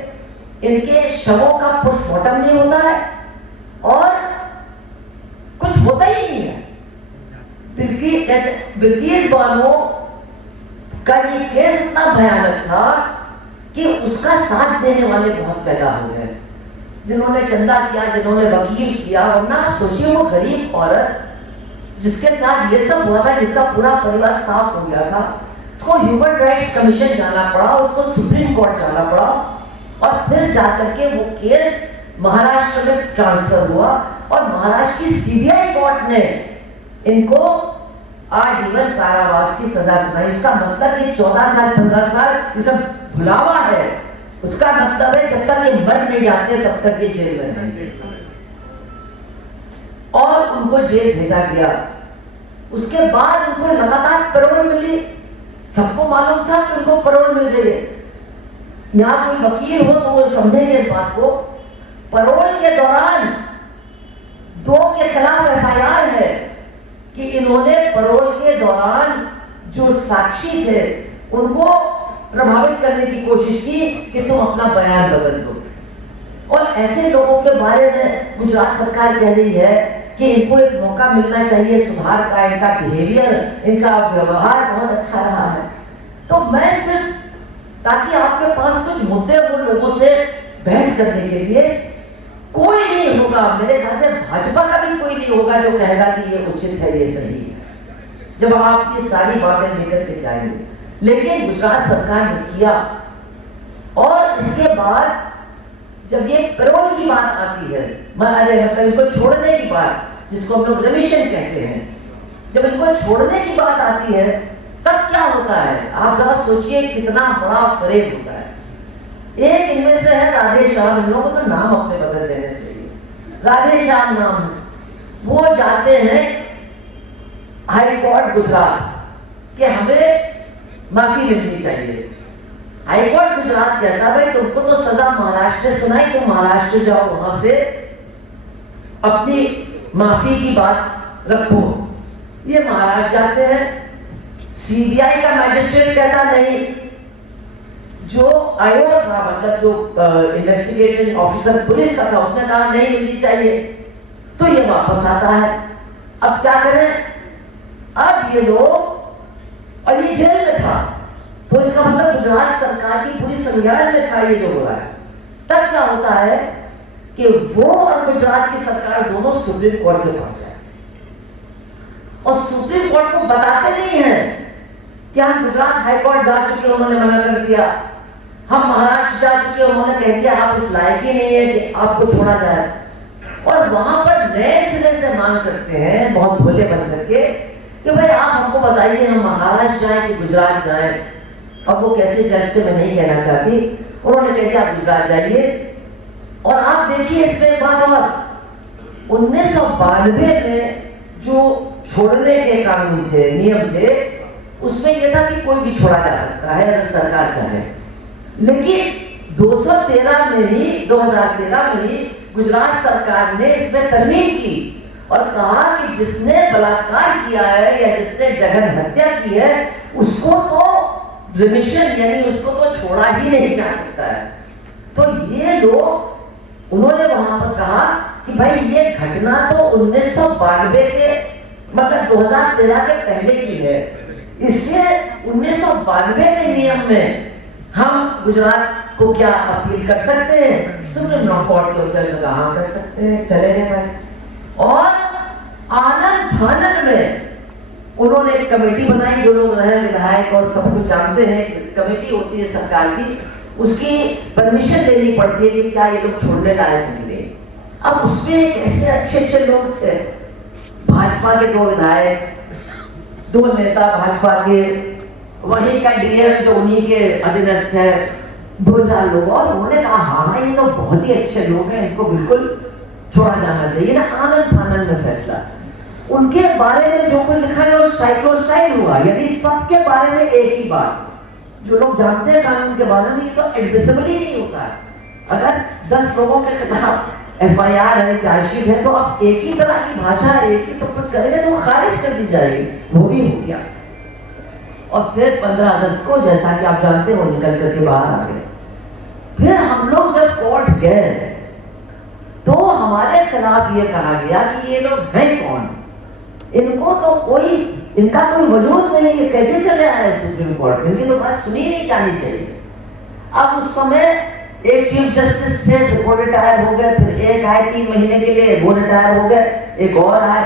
इनके शवों का पोस्टमार्टम नहीं होता है और कुछ होता ही नहीं है। बिल्किस बानो का ये केस इतना भयानक था कि उसका साथ देने वाले बहुत पैदा हो गए, जिन्होंने चंदा किया, जिन्होंने वकील किया। वरना आप सोचिए, वो गरीब औरत जिसके साथ ये सब हुआ था, जिसका पूरा परिवार साफ हो गया था, उसको ह्यूमन राइट्स कमीशन जाना पड़ा, उसको सुप्रीम कोर्ट जाना पड़ा और फिर जाकर के वो केस महाराष्ट्र में ट्रांसफर हुआ और महाराष्ट्र की सीबीआई कोर्ट ने इनको आजीवन कारावास की सजा सुनाई। उसका मतलब ये 14 साल 15 साल ये सब भुलावा है। उसका मतलब है जब तक ये मर नहीं जाते तब तक ये जेल में रहेंगे। और उनको जेल भेजा गया। उसके बाद उनको लगातार पैरोल मिली। सबको मालूम था कि उनको पैरोल मिल रही है। यहाँ कोई वकील हो तो वो समझेंगे इस बात को। पैरोल के दौरान 2 के खिलाफ एफआईआर है कि इन्होंने पैरोल के दौरान जो साक्षी थे उनको प्रभावित करने की कोशिश की कि तुम अपना बयान बदल दो। और ऐसे लोगों के बारे में गुजरात सरकार कह रही है कि इनको एक मौका मिलना चाहिए सुधार का, इनका बिहेवियर, इनका व्यवहार बहुत अच्छा रहा है। तो मैं सिर्फ ताकि आपके पास कुछ मुद्दे हो लोगों से बहस करने के लिए, कोई नहीं होगा मेरे ख्याल से, भाजपा का भी कोई नहीं होगा जो कहेगा कि ये उचित है, ये सही है, जब आप ये सारी बातें लेकर के जाएंगे। लेकिन गुजरात सरकार ने किया। और इसके बाद जब ये पैरोल की बात आती है, मतलब इनको छोड़ने की बात, जिसको हम लोग रिमिशन कहते हैं, जब इनको छोड़ने की बात आती है तब क्या होता है? आप जरा सोचिए कितना बड़ा फरेब होता है। एक इनमें से है राधे श्याम, इन लोगों को तो नाम अपने बदल देने चाहिए, राधे श्याम नाम। वो जाते हैं हाई कोर्ट गुजरात कि हमें माफी मिलनी चाहिए। हाईकोर्ट गुजरात कहता भाई तुमको तो सजा महाराष्ट्र ने सुनाई, तुम महाराष्ट्र जाओ, वहां से अपनी माफी की बात रखो। ये महाराष्ट्र जाते हैं, सीबीआई का मैजिस्ट्रेट कहता नहीं, जो आयोग था मतलब जो इन्वेस्टिगेटिंग ऑफिसर पुलिस का था उसने कहा नहीं मिलनी चाहिए, तो ये वापस आता है। अब क्या करें, अब ये लोग, और ये जेल में था, तो इसका मतलब गुजरात सरकार की पूरी संज्ञान में था ये जो हो रहा है। तब क्या होता है कि वो और गुजरात की सरकार दोनों सुप्रीम कोर्ट के पास जाए और सुप्रीम कोर्ट को बताते नहीं है कि हम गुजरात हाईकोर्ट जा चुके, उन्होंने मना कर दिया, हम महाराष्ट्र जा चुके, उन्होंने कह दिया आप इस लायक ही नहीं है कि आपको छोड़ा जाए, और वहां पर नए सिरे से मांग करते हैं बहुत भोले बन करके कि भाई आप हमको बताइए हम महाराष्ट्र जाएं कि गुजरात जाएं। अब वो कैसे जज से मैं नहीं कहना चाहती, उन्होंने कह दिया आप गुजरात जाइए। और आप देखिए इसमें एक बात और, 1992 में जो छोड़ने के कानून थे, नियम थे, उसमें यह था कि कोई भी छोड़ा जा सकता है अगर सरकार चाहे, लेकिन 213 में ही 2013 में ही गुजरात सरकार ने इसमें तरमीम की और कहा कि जिसने बलात्कार किया है या जिसने जघन्य हत्या की है उसको तो रिमिशन यानी उसको तो छोड़ा ही नहीं जा सकता है। तो ये लोग, उन्होंने वहां पर कहा कि भाई ये घटना तो 1992 के मतलब 2013 के पहले की है, इसलिए 1992 के नियम में हम गुजरात को क्या अपील कर सकते हैं, सुप्रीम कोर्ट के उत्तर में कहा कर सकते हैं, चले गए भाई। और आनंद फानंद में उन्होंने एक कमेटी बनाई, जो लोग रहे विधायक और सब कुछ जानते हैं, कमेटी होती है सरकार की, उसकी परमिशन लेनी पड़ती है कि क्या ये लोग छोड़ने लायक नहीं। अब उसमें एक ऐसे अच्छे लोग थे, भाजपा के 2 विधायक, 2 नेता भाजपा के, वहीं का डीएम जो उन्हीं के अधीनस्थ है, 2-4 लोग, और उन्होंने कहा हाँ ये तो बहुत ही अच्छे लोग हैं, इनको बिल्कुल छोड़ा जाना चाहिए ना। आनंद फानंद में फैसला, उनके बारे में जो कुछ लिखा है वो साइक्लोस्टाइल हुआ, यानी सबके बारे में एक ही बात, जो लोग जानते हैं कानून के बारे में, तो एडमिसिबल ही नहीं होता है। अगर 10 लोगों के खिलाफ एफआईआर है, चार्जशीट है, तो आप एक ही तरह की भाषा, एक ही सब कुछ करेंगे तो वो खारिज कर दी जाएगी, वो भी हो गया। और फिर 15 अगस्त को जैसा कि आप जानते हो निकल करके बाहर आ गए। फिर हम लोग जब कोर्ट गए तो हमारे खिलाफ ये कहा गया कि ये लोग हैं कौन, इनको तो कोई, इनका कोई वजूद नहीं है, कैसे चले आए सुप्रीम कोर्ट में, इनकी तो बात सुनी नहीं जानी चाहिए। अब उस समय एक चीफ जस्टिस थे, वो रिटायर हो गए, फिर एक आए 3 महीने के लिए, वो रिटायर हो गए, एक और आए,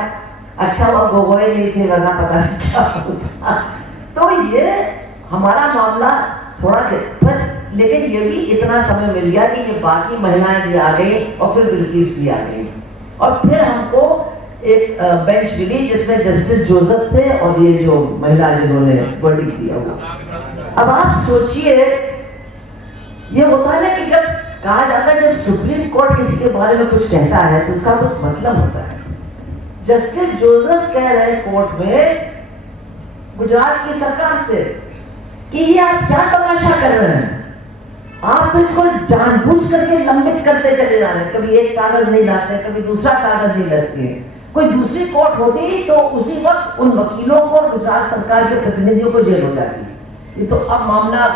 अच्छा वो गोगोई नहीं थे, वरना पता नहीं क्या होता। तो ये हमारा मामला थोड़ा पर, लेकिन ये भी इतना समय मिल गया कि ये बाकी महिलाएं भी आ गई और फिर बिल्किस भी आ गई, और फिर हमको एक बेंच मिली जिसमें जस्टिस जोसेफ थे और ये जो महिला जिन्होंने वर्डिक्ट दिया हुआ। अब आप सोचिए, ये होता है ना कि जब कहा जाता है, जब सुप्रीम कोर्ट किसी के बारे में कुछ कहता है तो उसका कुछ मतलब होता है। जस्टिस जोसेफ कह रहे हैं कोर्ट में गुजरात की सरकार से कि ये आप क्या तमाशा कर रहे हैं, आप तो इसको जानबूझ करके लंबित करते चले जा रहे हैं, कभी एक कागज नहीं लाते, कभी दूसरा कागज नहीं लाते हैं। कोई दूसरी कोर्ट होती तो उसी वक्त उन वकीलों को, गुजरात सरकार के प्रतिनिधियों को जेल हो जाती। ये तो अब मामला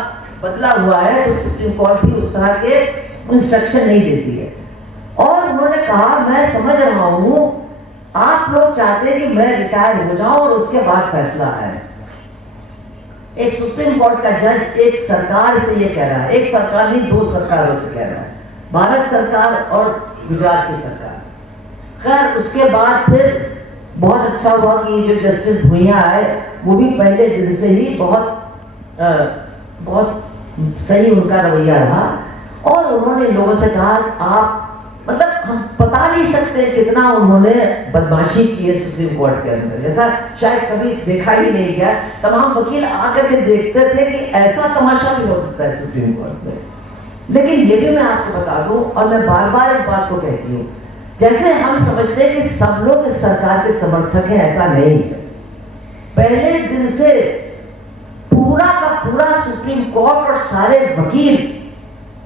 बदला हुआ है, तो सुप्रीम कोर्ट भी उस तरह के इंस्ट्रक्शन नहीं देती है। और उन्होंने कहा मैं समझ रहा हूं आप लोग चाहते हैं कि मैं रिटायर हो जाऊं और उसके बाद फैसला आए। एक सुप्रीम कोर्ट का जज एक सरकार से ये कह रहा है, एक सरकार नहीं 2 सरकारों से कह रहा है, भारत सरकार और गुजरात की सरकार। खैर उसके बाद फिर बहुत अच्छा हुआ कि जो जस्टिस भुइयां आए वो भी पहले दिन से ही बहुत सही उनका रवैया रहा, और उन्होंने लोगों से कहा आप, मतलब हम बता नहीं सकते कितना उन्होंने बदमाशी की है सुप्रीम कोर्ट के अंदर, ऐसा शायद कभी देखा ही नहीं गया। तमाम वकील आकर के देखते थे कि ऐसा तमाशा भी हो सकता है सुप्रीम कोर्ट में। लेकिन ये भी मैं आपको बता दूं, और मैं बार बार इस बात को कहती हूँ, जैसे हम समझते हैं कि सब लोग इस सरकार के समर्थक हैं, ऐसा नहीं है। पहले दिन से पूरा का पूरा सुप्रीम कोर्ट और सारे वकील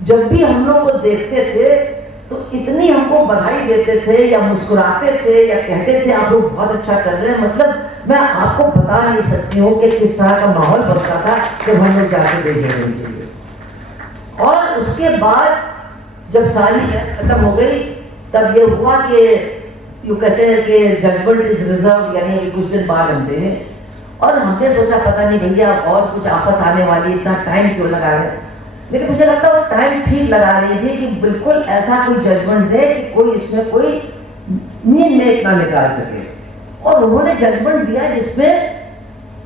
जब भी हम लोग को देखते थे तो इतनी हमको बधाई देते थे या मुस्कुराते थे या कहते थे आप लोग बहुत अच्छा कर रहे हैं। मतलब मैं आपको बता नहीं सकती हूँ कि किस तरह का माहौल बनता था जब हम लोग जाके देखे उनके लिए। और उसके बाद जब सारी बहस खत्म हो गई तब ये हुआ कि यूँ कहते हैं कि जजमेंट इज रिजर्व, यानी अभी कुछ दिन बाद हम देंगे। और हमने सोचा पता नहीं भैया और कुछ आफत आने वाली, इतना टाइम क्यों लगा रहे। लेकिन मुझे लगता है वो टाइम ठीक लगा रही थी कि बिल्कुल ऐसा कोई जजमेंट दे कि कोई इसमें कोई नींद में इतना निकाल सके। और उन्होंने जजमेंट दिया जिसमें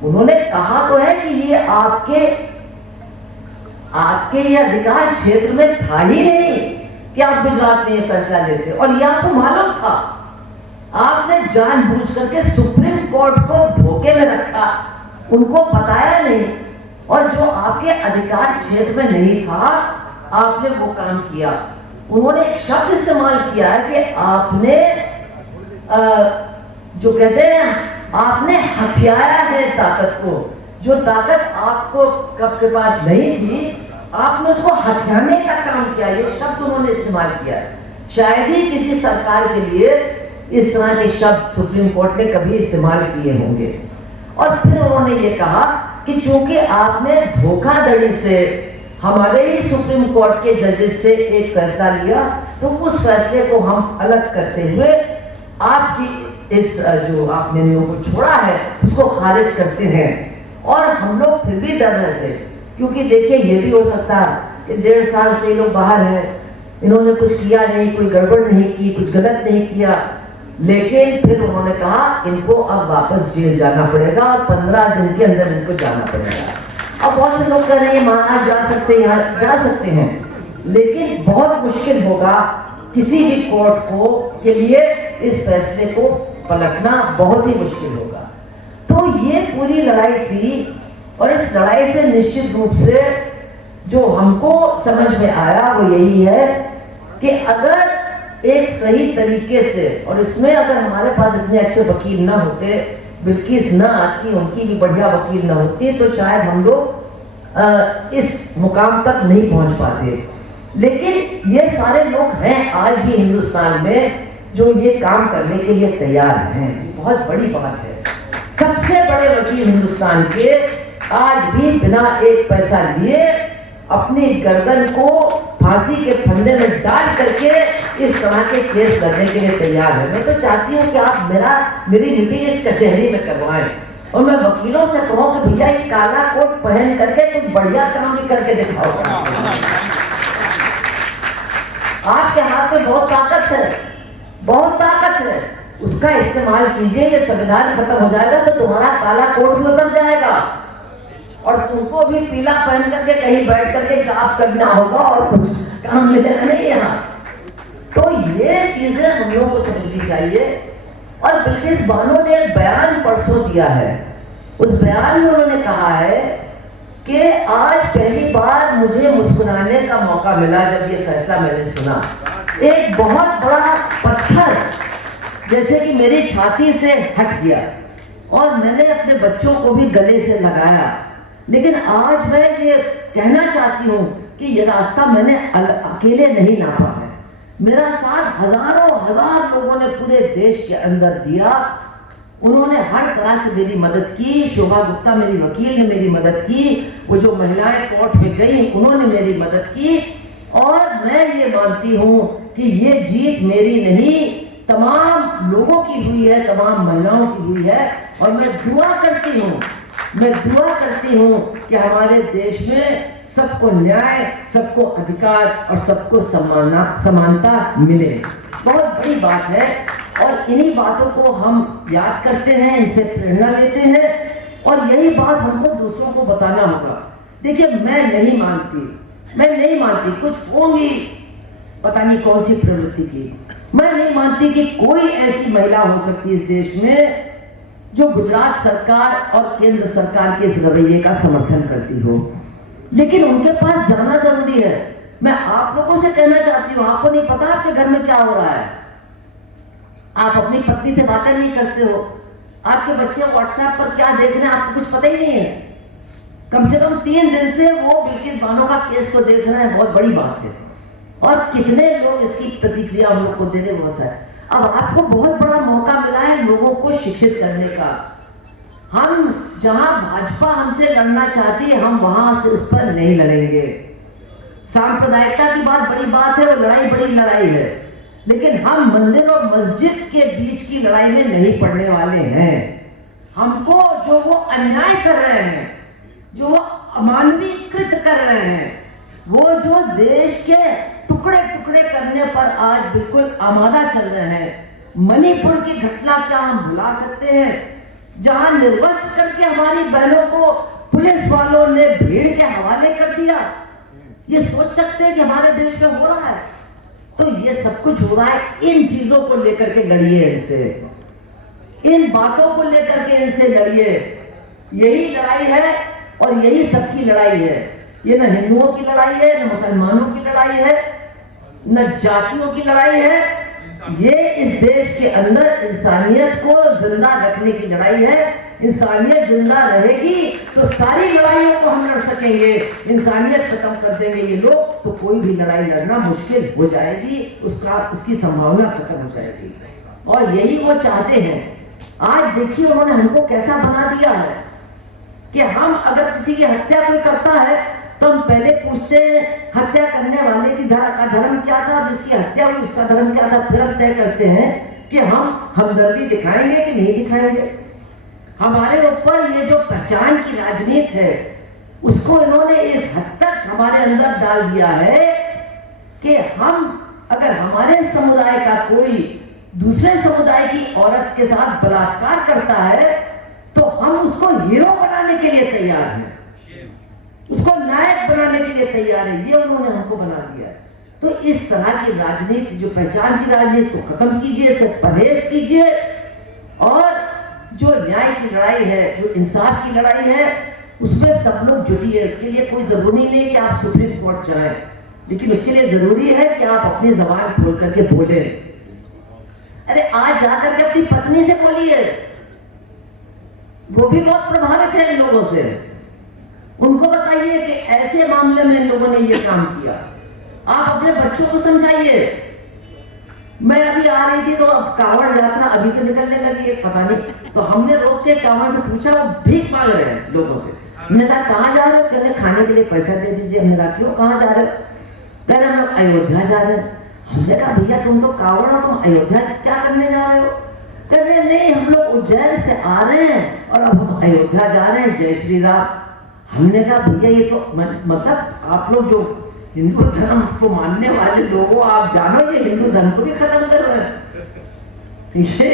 उन्होंने कहा तो है कि ये आपके ये अधिकार क्षेत्र में था ही नहीं कि आप गुजरात में ये फैसला लेते, और ये आपको मालूम था। आपने जानबूझ करके सुप्रीम कोर्ट को धोखे में रखा, उनको बताया नहीं, और जो आपके अधिकार क्षेत्र में नहीं था आपने वो काम किया। उन्होंने एक शब्द इस्तेमाल किया है कि आपने जो कहते हैं आपने हथियाया है ताकत को। जो ताकत आपको कब के पास नहीं थी आपने उसको हथियाने का काम किया। ये शब्द उन्होंने इस्तेमाल किया है। शायद ही किसी सरकार के लिए इस तरह के शब्द सुप्रीम कोर्ट ने कभी इस्तेमाल किए होंगे। और फिर उन्होंने ये कहा कि चूंकि आपने धोखाधड़ी से हमारे ही सुप्रीम कोर्ट के जजेस से एक फैसला लिया तो उस फैसले को हम अलग करते हुए आपकी इस जो आपने नियम को छोड़ा है उसको खारिज करते हैं। और हम लोग फिर भी डर रहे थे क्योंकि देखिए ये भी हो सकता है कि 1.5 साल से ये लोग बाहर हैं, इन्होंने कुछ किया नहीं, कोई गड़बड़ नहीं की, कुछ गलत नहीं किया। लेकिन फिर उन्होंने कहा इनको अब वापस जेल जाना पड़ेगा और 15 दिन के अंदर इनको जाना पड़ेगा। अब बहुत से लोग कह रहे हैं महाराज जा सकते हैं, यहाँ जा सकते हैं, लेकिन बहुत मुश्किल होगा किसी भी कोर्ट को के लिए इस फैसले को पलटना, बहुत ही मुश्किल होगा। तो ये पूरी लड़ाई थी और इस लड़ाई से निश्चित रूप से जो हमको समझ में आया वो यही है कि अगर एक सही तरीके से, और इसमें अगर हमारे पास इतने अच्छे वकील ना होते, बिल्किस ना आती, उनकी भी बढ़िया वकील ना होती, तो शायद हम लोग इस मुकाम तक नहीं पहुंच पाते। लेकिन ये सारे लोग हैं आज भी हिंदुस्तान में जो ये काम करने के लिए तैयार हैं। बहुत बड़ी बात है। सबसे बड़े वकील हिंदुस्तान के आज भी बिना एक पैसा लिए अपनी गर्दन को फांसी के फंदे में डाल करके इस तरह के केस करने के लिए तैयार है। मैं तो चाहती हूँ कि आप मेरी मीटिंग इस कचहरी में करवाएं और मैं वकीलों से कहूँ कि भैया ये काला कोट पहन करके कुछ बढ़िया काम भी करके दिखाओ। आपके हाथ में बहुत ताकत है, बहुत ताकत है, उसका इस्तेमाल कीजिए। ये संविधान खत्म हो जाएगा तो तुम्हारा काला कोट भी उतर जाएगा और तुमको भी पीला पहन करके कहीं बैठ करके जाप करना होगा और कुछ काम मिलेगा नहीं यहाँ। तो ये चीजें हम लोगों को समझनी चाहिए। और बिल्किस बानो ने एक बयान परसों दिया है। उस बयान में उन्होंने कहा है कि आज पहली बार मुझे मुस्कुराने का मौका मिला जब ये फैसला मैंने सुना। एक बहुत बड़ा पत्थर जैसे कि मेरी छाती से हट गया और मैंने अपने बच्चों को भी गले से लगाया। लेकिन आज मैं ये कहना चाहती हूँ कि ये रास्ता मैंने अकेले नहीं नापा है। मेरा साथ हजारों हजार लोगों ने पूरे देश के अंदर दिया। उन्होंने हर तरह से मेरी मदद की। शोभा गुप्ता मेरी वकील ने मेरी मदद की, वो जो महिलाएं कोर्ट में गई उन्होंने मेरी मदद की। और मैं ये मानती हूँ कि ये जीत मेरी नहीं, तमाम लोगों की हुई है, तमाम महिलाओं की हुई है। और मैं दुआ करती हूँ कि हमारे देश में सबको न्याय, सबको अधिकार और सबको समानता मिले। बहुत बड़ी बात है और इन्हीं बातों को हम याद करते हैं, इनसे प्रेरणा लेते हैं और यही बात हमको दूसरों को बताना होगा। देखिए मैं नहीं मानती कुछ होंगी पता नहीं कौन सी प्रवृत्ति की। मैं नहीं मानती कि कोई ऐसी महिला हो सकती है इस देश में जो गुजरात सरकार और केंद्र सरकार के इस रवैये का समर्थन करती हो। लेकिन उनके पास जाना जरूरी है। मैं आप लोगों से कहना चाहती हूँ, आपको नहीं पता आपके घर में क्या हो रहा है। आप अपनी पत्नी से बातें नहीं करते हो, आपके बच्चे व्हाट्सएप पर क्या देख रहे हैं आपको कुछ पता ही नहीं है। कम से कम 3 दिन से वो बिल्किस बानो का केस को देख रहे हैं, बहुत बड़ी बात है। और कितने लोग इसकी प्रतिक्रिया हम लोग को दे रहे, बहुत सारे। अब आपको बहुत बड़ा मौका मिला है लोगों को शिक्षित करने का। हम जहां भाजपा हमसे लड़ना चाहती है, हम वहां से उस पर नहीं लड़ेंगे। सांप्रदायिकता की बात बड़ी बात है, वो लड़ाई बड़ी लड़ाई है, लेकिन हम मंदिर और मस्जिद के बीच की लड़ाई में नहीं पड़ने वाले हैं। हमको जो वो अन्याय कर रहे हैं, जो वो अमानवीकृत कर रहे हैं, वो जो देश के टुकड़े टुकड़े करने पर आज बिल्कुल आमादा चल रहे हैं। मणिपुर की घटना क्या हम भुला सकते हैं, जहां निर्वस्त्र करके हमारी बहनों को पुलिस वालों ने भीड़ के हवाले कर दिया। ये सोच सकते हैं कि हमारे देश में हो रहा है? तो ये सब कुछ हो रहा है। इन चीजों को लेकर के लड़िए, इनसे, इन बातों को लेकर के इनसे लड़िए। यही लड़ाई है और यही सबकी लड़ाई है। ये न हिंदुओं की लड़ाई है, न मुसलमानों की लड़ाई है, न जातियों की लड़ाई है। ये इस देश के अंदर इंसानियत को जिंदा रखने की लड़ाई है। इंसानियत जिंदा रहेगी तो सारी लड़ाइयों को हम लड़ सकेंगे। इंसानियत खत्म कर देंगे ये लोग तो कोई भी लड़ाई लड़ना मुश्किल हो जाएगी, उसकी संभावना खत्म हो जाएगी। और यही वो चाहते हैं। आज देखिए उन्होंने हमको कैसा बना दिया है कि हम अगर किसी की हत्या कोई करता है तो हम पहले पूछते हैं हत्या करने वाले की का धर्म क्या था, जिसकी हत्या हुई उसका धर्म क्या था। फिर हम तय करते हैं कि हम हमदर्दी दिखाएंगे कि नहीं दिखाएंगे। हमारे ऊपर ये जो पहचान की राजनीति है उसको इन्होंने इस हद तक हमारे अंदर डाल दिया है कि हम अगर हमारे समुदाय का कोई दूसरे समुदाय की औरत के साथ बलात्कार करता है तो हम उसको हीरो बनाने के लिए तैयार हैं, उसको नायक बनाने के लिए तैयार है। ये उन्होंने हमको बना दिया है। तो इस तरह की राजनीति, जो पहचान की राजनीति, को खत्म कीजिए, इससे परहेज कीजिए। और जो न्याय की लड़ाई है, जो इंसाफ की लड़ाई है, उसमें सब लोग जुटिए। इसके लिए कोई जरूरी नहीं कि आप सुप्रीम कोर्ट जाएं, लेकिन उसके लिए जरूरी है कि आप अपनी जबान खोल करके बोले। अरे आज जाकर के अपनी पत्नी से बोलिए, वो भी बहुत प्रभावित है इन लोगों से। उनको बताइए कि ऐसे मामले में इन लोगों ने ये काम किया। आप अपने बच्चों को समझाइए। मैं अभी आ रही थी तो अब कांवड़ यात्रा अभी से निकलने लगी है, पता नहीं, तो हमने रोक के कांवड़ से पूछा, वो भीख मांग रहे हैं लोगों से। हमने कहा कहाँ जा रहे हो? कहने खाने के लिए पैसा दे दीजिए। हमने कहा क्यों, कहाँ जा रहे हो? कह रहे हम लोग अयोध्या जा रहे हैं। हमने कहा भैया तुम तो कांवड़ हो, तुम अयोध्या क्या करने जा रहे हो? कह रहे नहीं हम लोग उज्जैन से आ रहे हैं और अब हम अयोध्या जा रहे हैं, जय श्री राम। हमने कहा भैया ये तो मतलब आप लोग जो हिंदू धर्म को मानने वाले लोगों, आप जानो ये हिंदू धर्म को भी खत्म कर रहे हैं। ये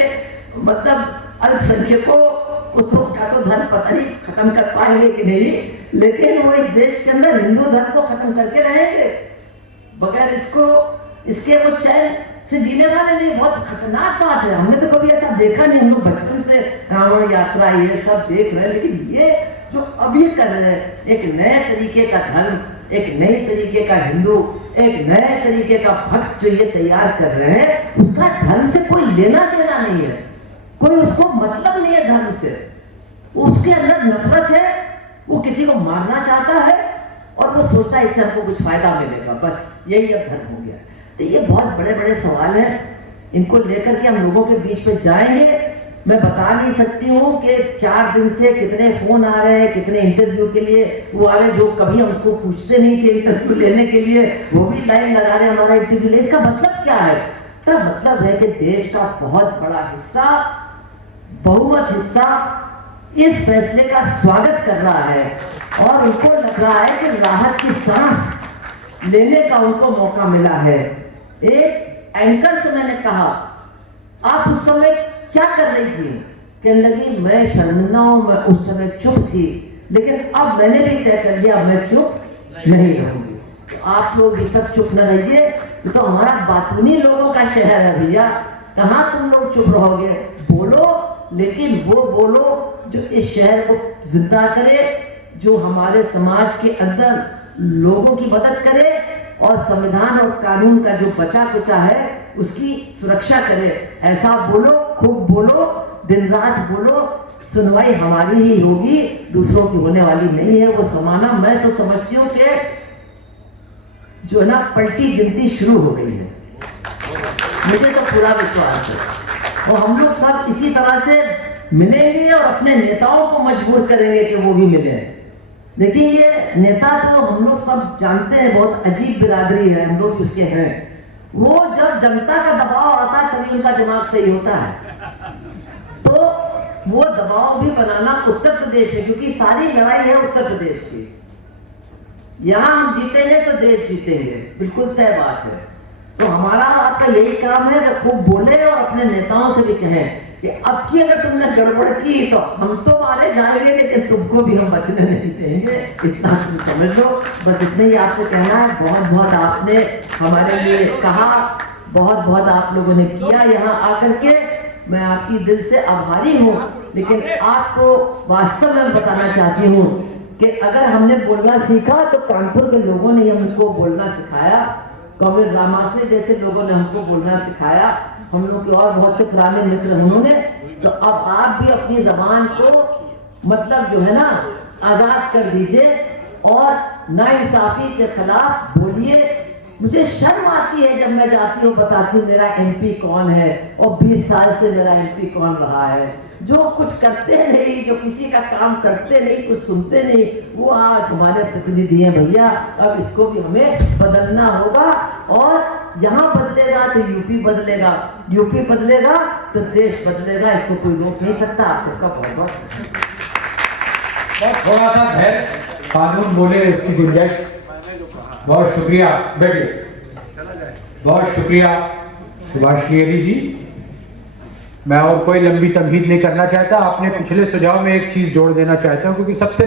मतलब अल्पसंख्यकों को का तो धर्म पता नहीं खत्म कर पाएंगे कि नहीं, लेकिन वो इस देश के अंदर हिंदू धर्म को खत्म करके रहेंगे। बगैर इसके वो चैन से जीने वाले नहीं। बहुत खतरनाक बात है। हमने तो कभी ऐसा देखा नहीं। हम लोग बचपन से कांवड़ यात्रा ये सब देख रहे हैं, लेकिन ये जो अभी कर रहे हैं, एक नए तरीके का धर्म, एक नए तरीके का हिंदू, एक नए तरीके का भक्त जो ये तैयार कर रहे हैं, उसका धर्म से कोई लेना देना नहीं है, कोई उसको मतलब नहीं है धर्म से। उसके अंदर नफरत है, वो किसी को मारना चाहता है और वो सोचता है इससे हमको कुछ फायदा मिलेगा, बस यही अब धर्म हो गया। तो ये बहुत बड़े बड़े सवाल हैं, इनको लेकर के हम लोगों के बीच में जाएंगे। मैं बता नहीं सकती हूँ कि 4 दिन से कितने फोन आ रहे हैं, कितने इंटरव्यू के लिए वो आ रहे, जो कभी हमको पूछते नहीं थे इंटरव्यू लेने के लिए, वो भी लाइन लगा रहे हमारा इंटरव्यू ले। इसका मतलब क्या है? इसका मतलब है कि देश का बहुत बड़ा हिस्सा, बहुमत हिस्सा इस फैसले का स्वागत कर रहा है और उनको लग रहा है कि राहत की सांस लेने का उनको मौका मिला है। एक एंकर से मैंने कहा आप उस समय क्या कर रही थी? कहने लगी मैं शर्मिंदा हूं, मैं उस समय चुप थी, लेकिन अब मैंने भी तय कर लिया मैं चुप नहीं रहूंगी। तो आप लोग ये सब चुप न रहिए, तो हमारा बातूनी लोगों का शहर है भैया। कहाँ तुम लोग चुप रहोगे? बोलो, लेकिन वो बोलो जो इस शहर को जिंदा करे, जो हमारे समाज के अंदर लोगों की मदद करे और संविधान और कानून का जो बचा कुचा है उसकी सुरक्षा करे। ऐसा बोलो, खूब बोलो, दिन रात बोलो, सुनवाई हमारी ही होगी, दूसरों की होने वाली नहीं है। वो समाना मैं तो समझती हूँ कि जो है ना पलटी गिनती शुरू हो गई है, मुझे तो पूरा विश्वास है। और हम लोग सब इसी तरह से मिलेंगे और अपने नेताओं को मजबूर करेंगे कि वो भी मिले। देखिए ये नेता तो हम लोग सब जानते हैं, बहुत अजीब बिरादरी है, हम लोग उसके हैं। वो जब जनता का दबाव आता है तभी उनका दिमाग सही होता है। तो वो दबाव भी बनाना उत्तर प्रदेश में, क्योंकि सारी लड़ाई है उत्तर प्रदेश की। यहाँ हम जीतेंगे तो देश जीतेंगे, बिल्कुल तय बात है। तो हमारा आपका यही काम है कि खूब बोले और अपने नेताओं से भी कहें कि अब की अगर तुमने गड़बड़ की तो हम तो मारे जाएंगे, लेकिन तुमको भी हम बचने नहीं देंगे, इतना तुम समझ लो। बस इतने ही आपसे कहना है। बहुत बहुत आपने हमारे लिए कहा, बहुत बहुत आप लोगों ने किया यहाँ आकर के, मैं आपकी दिल से आभारी हूँ। लेकिन आपको वास्तव में बताना चाहती हूँ कि अगर हमने बोलना सीखा तो कानपुर के लोगों ने हमको बोलना सिखाया, कॉमरेड रामासे जैसे लोगों ने हमको बोलना सिखाया, हम लोग के और बहुत से पुराने मित्र उन्होंने। तो अब आप भी अपनी जबान को मतलब जो है ना आजाद कर दीजिए और नाइंसाफी के खिलाफ बोलिए। मुझे शर्म आती है जब मैं जाती हूँ बताती हूँ मेरा एमपी कौन है, और 20 साल से मेरा एमपी कौन रहा है। जो कुछ करते नहीं, जो किसी का काम करते नहीं, कुछ सुनते नहीं, वो आज हमारे प्रतिनिधि हैं भैया। अब इसको भी हमें बदलना होगा, और यहाँ बदलेगा तो यूपी बदलेगा, यूपी बदलेगा तो देश बदलेगा, इसको कोई रोक नहीं सकता। आप सबका बहुत बहुत थोड़ा सा धैर्य, कानून बोले इसकी गुंजाइश। बहुत शुक्रिया, बैठिए। बहुत शुक्रिया सुभाष कियरी जी। मैं और कोई लंबी तमहीद नहीं करना चाहता, आपने पिछले सुझाव में एक चीज जोड़ देना चाहता हूँ, क्योंकि सबसे